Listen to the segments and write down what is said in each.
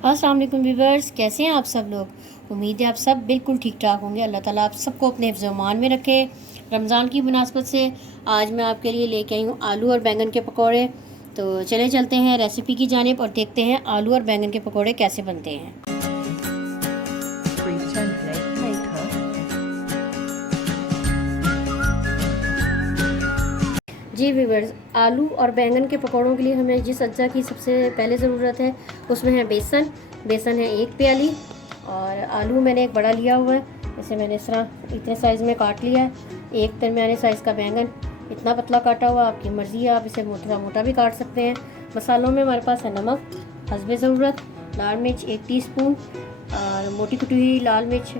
अस्सलाम वालेकुम व्यूवर्स, कैसे हैं आप सब लोग। उम्मीद है आप सब बिल्कुल ठीक ठाक होंगे। अल्लाह ताला आप सबको अपने हिफ्ज़ व अमान में रखे। रमज़ान की मुनासबत से आज मैं आपके लिए लेके आई हूँ आलू और बैंगन के पकौड़े। तो चले चलते हैं रेसिपी की जानिब और देखते हैं आलू और बैंगन के पकौड़े कैसे बनते हैं। जी व्यूवर्स, आलू और बैंगन के पकौड़ों के लिए हमें जिस अज्जा की सबसे पहले ज़रूरत है उसमें है बेसन है 1 प्याली। और आलू मैंने एक बड़ा लिया हुआ है, इसे मैंने इस तरह इतने साइज़ में काट लिया है। एक दरमियाने साइज़ का बैंगन इतना पतला काटा हुआ, आपकी मर्ज़ी है, आप इसे थोड़ा मोटा भी काट सकते हैं। मसालों में हमारे पास है नमक हस्बे ज़रूरत, लाल मिर्च 1 टीस्पून और मोटी कुटी हुई लाल मिर्च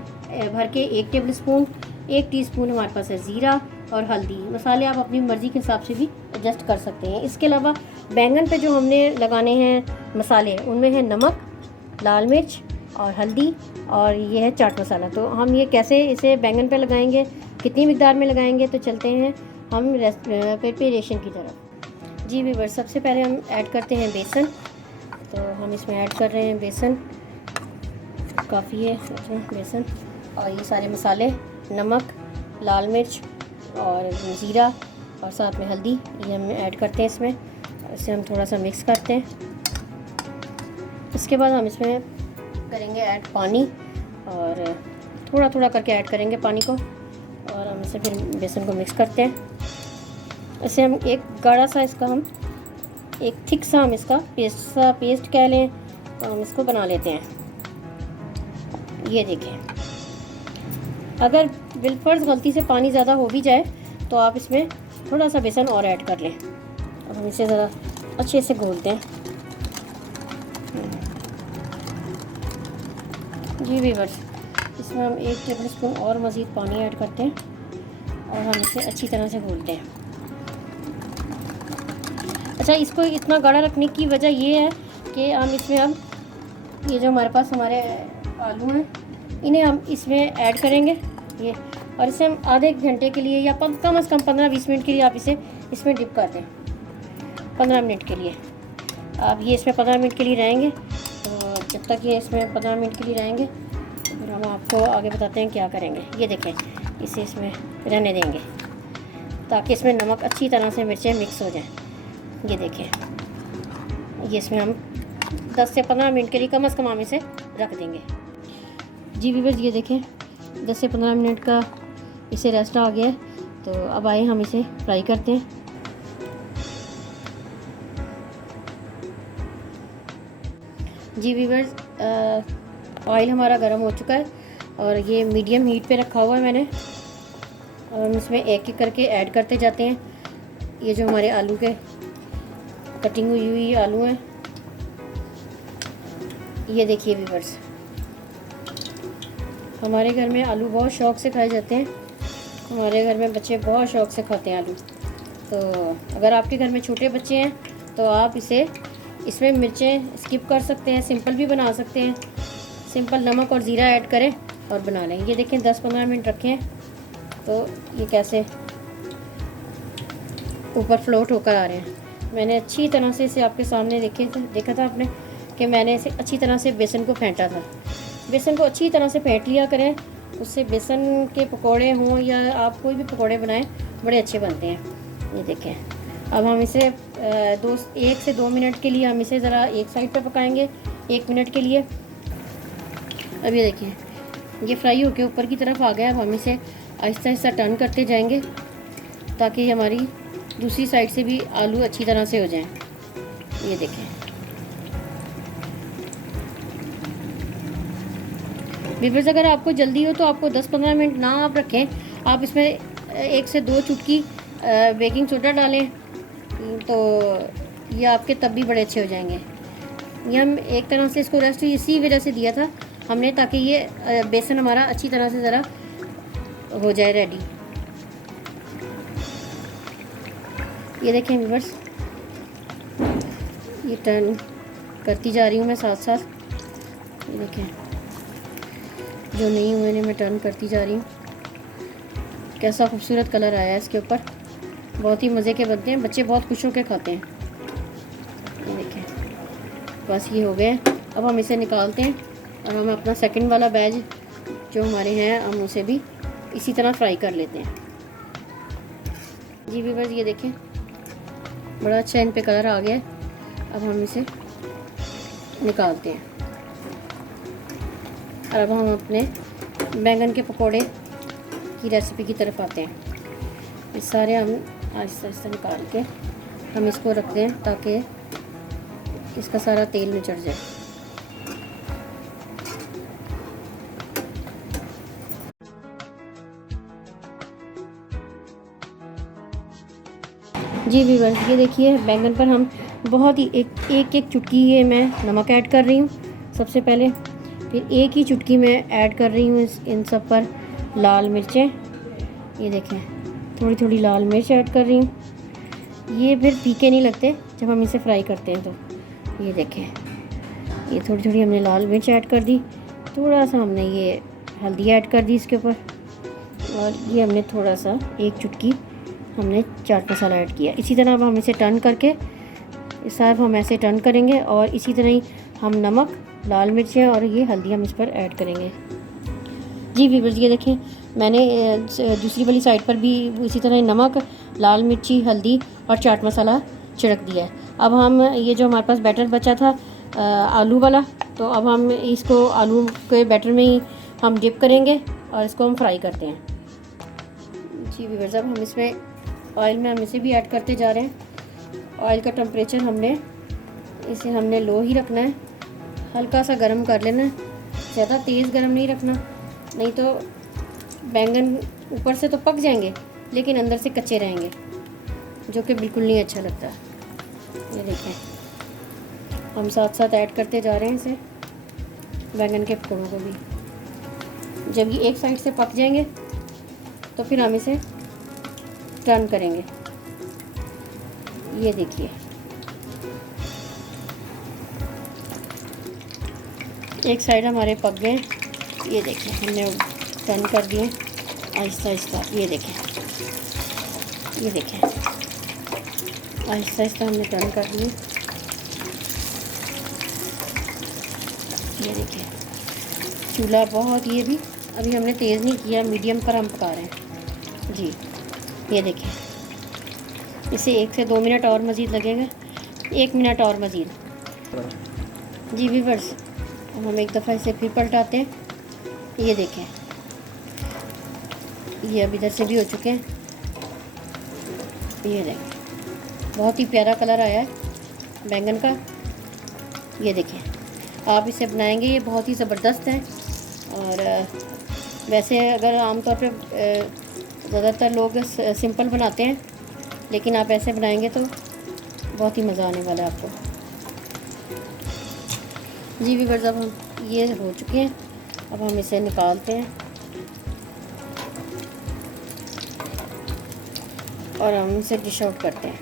भर के 1 टेबल स्पून, 1 टीस्पून हमारे पास है ज़ीरा और हल्दी। मसाले आप अपनी मर्ज़ी के हिसाब से भी एडजस्ट कर सकते हैं। इसके अलावा बैंगन पे जो हमने लगाने हैं मसाले, उनमें है नमक, लाल मिर्च और हल्दी और ये है चाट मसाला। तो हम ये कैसे इसे बैंगन पे लगाएंगे, कितनी मिकदार में लगाएंगे, तो चलते हैं हम प्रिपरेशन की तरफ। जी व्यूअर्स, सबसे पहले हम ऐड करते हैं बेसन। तो हम इसमें ऐड कर रहे हैं बेसन, काफ़ी है बेसन, और ये सारे मसाले, नमक, लाल मिर्च और ज़ीरा और साथ में हल्दी, ये हम ऐड करते हैं इसमें। इसे हम थोड़ा सा मिक्स करते हैं। इसके बाद हम इसमें करेंगे ऐड पानी, और थोड़ा थोड़ा करके ऐड करेंगे पानी को, और हम इसे फिर बेसन को मिक्स करते हैं। इसे हम एक गाढ़ा सा इसका हम एक थिक सा हम इसका पेस्ट कह लें, तो हम इसको बना लेते हैं। ये देखें, अगर बिलफर्ज गलती से पानी ज़्यादा हो भी जाए तो आप इसमें थोड़ा सा बेसन और ऐड कर लें। अब हम इसे ज़रा अच्छे से घोलते हैं। जी व्यूअर्स, इसमें हम 1 टेबल स्पून और मज़ीद पानी ऐड करते हैं और हम इसे अच्छी तरह से घोलते हैं। अच्छा, इसको इतना गाढ़ा रखने की वजह ये है कि हम इसमें अब ये जो हमारे पास हमारे आलू हैं, इन्हें हम इसमें ऐड करेंगे ये, और इसे हम आधे घंटे के लिए या कम से कम 15-20 मिनट के लिए आप इसे इसमें डिप कर दें। 15 मिनट के लिए आप ये इसमें 15 मिनट के लिए रहेंगे। तो जब तक ये इसमें 15 मिनट के लिए रहेंगे तो फिर हम आपको आगे बताते हैं क्या करेंगे। ये देखें, इसे इसमें रहने देंगे ताकि इसमें नमक अच्छी तरह से मिर्चें मिक्स हो जाएँ। ये देखें, ये इसमें हम 10 से 15 मिनट के लिए कम से कम हम इसे रख देंगे। जी व्यूअर्स, ये देखें 10 से 15 मिनट का इसे रेस्ट आ गया है। तो अब आए हम इसे फ्राई करते हैं। जी व्यूअर्स, ऑयल हमारा गर्म हो चुका है और ये मीडियम हीट पे रखा हुआ है मैंने, और हम इसमें एक एक करके ऐड करते जाते हैं। ये जो हमारे आलू के कटिंग हुई आलू हैं, ये देखिए व्यूअर्स, हमारे घर में आलू बहुत शौक़ से खाए जाते हैं। हमारे घर में बच्चे बहुत शौक़ से खाते हैं आलू। तो अगर आपके घर में छोटे बच्चे हैं तो आप इसमें मिर्चें स्किप कर सकते हैं, सिंपल भी बना सकते हैं। सिंपल नमक और ज़ीरा ऐड करें और बना लें। ये देखें 10-15 मिनट रखें तो ये कैसे ऊपर फ्लोट होकर आ रहे हैं। मैंने अच्छी तरह से इसे आपके सामने देखा था आपने कि मैंने इसे अच्छी तरह से बेसन को फेंटा था। बेसन को अच्छी तरह से फेंट लिया करें, उससे बेसन के पकोड़े हों या आप कोई भी पकोड़े बनाएं बड़े अच्छे बनते हैं। ये देखें, अब हम इसे 1 से 2 मिनट के लिए हम इसे ज़रा एक साइड पर पकाएंगे, 1 मिनट के लिए। अब ये देखिए, ये फ्राई होकर ऊपर की तरफ आ गया। अब हम इसे आहिस्ता आहिस्ता टर्न करते जाएंगे ताकि हमारी दूसरी साइड से भी आलू अच्छी तरह से हो जाएं। ये देखें व्यूअर्स, अगर आपको जल्दी हो तो आपको 10-15 मिनट ना आप रखें, आप इसमें 1 से 2 चुटकी बेकिंग सोडा डालें तो ये आपके तब भी बड़े अच्छे हो जाएंगे। ये हम एक तरह से इसको रेस्ट इसी वजह से दिया था हमने, ताकि ये बेसन हमारा अच्छी तरह से ज़रा हो जाए रेडी। ये देखें व्यूअर्स, ये टर्न करती जा रही हूँ मैं साथ साथ। ये देखें, जो नहीं हुए ने मैं टर्न करती जा रही हूँ। कैसा खूबसूरत कलर आया है इसके ऊपर, बहुत ही मज़े के बनते हैं, बच्चे बहुत खुश होकर खाते हैं। ये देखें, बस ये हो गए। अब हम इसे निकालते हैं और हम अपना सेकंड वाला बैच जो हमारे हैं हम उसे भी इसी तरह फ्राई कर लेते हैं। जी व्यूअर्स, ये देखें बड़ा अच्छा इन पे कलर आ गया है। अब हम इसे निकालते हैं और अब हम अपने बैंगन के पकोड़े की रेसिपी की तरफ आते हैं। ये सारे हम आहिस्ता आहिस्ता निकाल के हम इसको रखते हैं ताकि इसका सारा तेल निचड़ जाए। जी व्यूअर्स, ये देखिए बैंगन पर हम बहुत ही एक चुटकी ये मैं नमक ऐड कर रही हूँ सबसे पहले, फिर एक ही चुटकी मैं ऐड कर रही हूँ इन सब पर लाल मिर्चें। ये देखें थोड़ी थोड़ी लाल मिर्च ऐड कर रही हूँ। ये फिर फीके नहीं लगते जब हम इसे फ्राई करते हैं। तो ये देखें ये थोड़ी थोड़ी हमने लाल मिर्च ऐड कर दी, थोड़ा सा हमने ये हल्दी ऐड कर दी इसके ऊपर, और ये हमने थोड़ा सा एक चुटकी हमने चाट मसाला ऐड किया। इसी तरह अब हम इसे टर्न करके साफ हम ऐसे टर्न करेंगे और इसी तरह ही हम नमक, लाल मिर्चें और ये हल्दी हम इस पर ऐड करेंगे। जी व्यूअर्स, ये देखें मैंने दूसरी वाली साइड पर भी इसी तरह नमक, लाल मिर्ची, हल्दी और चाट मसाला छिड़क दिया है। अब हम ये जो हमारे पास बैटर बचा था आलू वाला, तो अब हम इसको आलू के बैटर में ही हम डिप करेंगे और इसको हम फ्राई करते हैं। जी व्यूअर्स, अब हम इसमें ऑयल में हम इसे भी ऐड करते जा रहे हैं। ऑयल का टेम्परेचर हमने लो ही रखना है, हल्का सा गर्म कर लेना है, ज़्यादा तेज़ गर्म नहीं रखना, नहीं तो बैंगन ऊपर से तो पक जाएंगे लेकिन अंदर से कच्चे रहेंगे, जो कि बिल्कुल नहीं अच्छा लगता। ये देखें हम साथ साथ ऐड करते जा रहे हैं इसे बैंगन के पकौड़ों को भी। जब ये एक साइड से पक जाएंगे तो फिर हम इसे टर्न करेंगे। ये देखिए एक साइड हमारे पक गए, ये देखें हमने टर्न कर दिए आहिस्ता आहिस्ता। ये देखें आहिस्ता आहिस्ता हमने टर्न कर दिए। ये देखिए चूल्हा बहुत, ये भी अभी हमने तेज़ नहीं किया, मीडियम पर हम पका रहे हैं। जी ये देखें इसे 1 से 2 मिनट और मज़ीद लगेगा, 1 मिनट और मज़ीद। जी व्यूअर्स, अब हम एक दफ़ा इसे फिर पलटाते हैं। ये देखें ये अब इधर से भी हो चुके हैं। ये देखें बहुत ही प्यारा कलर आया है बैंगन का। ये देखें आप इसे बनाएंगे, ये बहुत ही ज़बरदस्त है। और वैसे अगर आमतौर पे ज़्यादातर लोग सिंपल बनाते हैं, लेकिन आप ऐसे बनाएंगे तो बहुत ही मज़ा आने वाला है आपको। जी व्यूअर्स, अब हम ये हो चुके हैं, अब हम इसे निकालते हैं और हम इसे डिश आउट करते हैं।